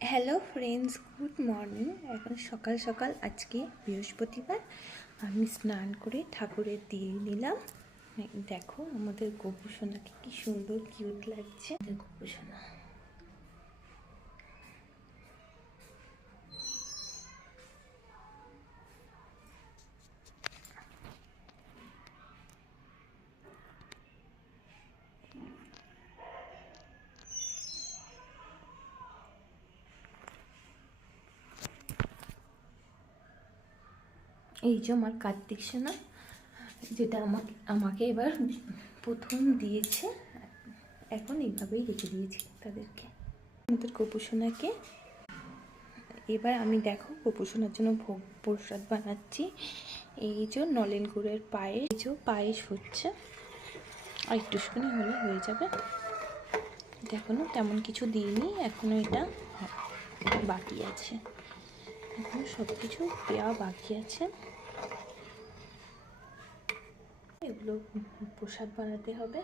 Hello friends, good morning. এখন সকাল সকাল আজকে বৃহস্পতিবার আমি স্নান করে ঠাকুরের দিয়ে নিলাম। দেখো আমাদের গোপুসোনাকে কি সুন্দর কিউট লাগছে। গোপুসোনা এই যে আমার কার্তিক সোনা, যেটা আমাকে এবার প্রথম দিয়েছে। এখন এইভাবেই রেখে দিয়েছি তাদেরকে, আমাদের গোপুসোনাকে। এবার আমি দেখো গোপুসোনার জন্য ভোগ প্রসাদ বানাচ্ছি। এই যে নলেন গুড়ের পায়েস, এই যে পায়েস হচ্ছে, আর একটুখানি হলে হয়ে যাবে। এখনো তেমন কিছু দিইনি, এখনো এটা বাকি আছে, এখনো সব কিছু দেওয়া বাকি আছে। এগুলো প্রসাদ বানাতে হবে।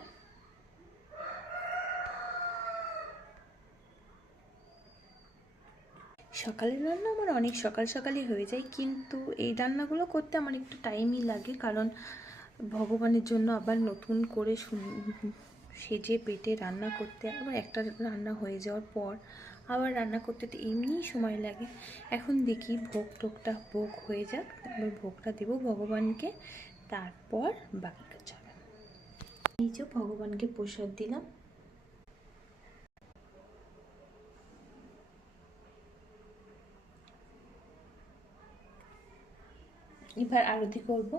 সকালের রান্না আমার অনেক সকাল সকালই হয়ে যায়, কিন্তু এই রান্নাগুলো করতে আমার একটু টাইমই লাগে, কারণ ভগবানের জন্য আবার নতুন করে সেজে পেটে রান্না করতে, আবার একটা রান্না হয়ে যাওয়ার পর আবার রান্না করতে তো এমনিই সময় লাগে। এখন দেখি ভোগ হয়ে যাক, তারপর ভোগটা দেবো ভগবানকে, তারপর বাকি কাজ হবে। এই যে ভগবানকে প্রসাদ দিলাম। এবার আরতি করবো।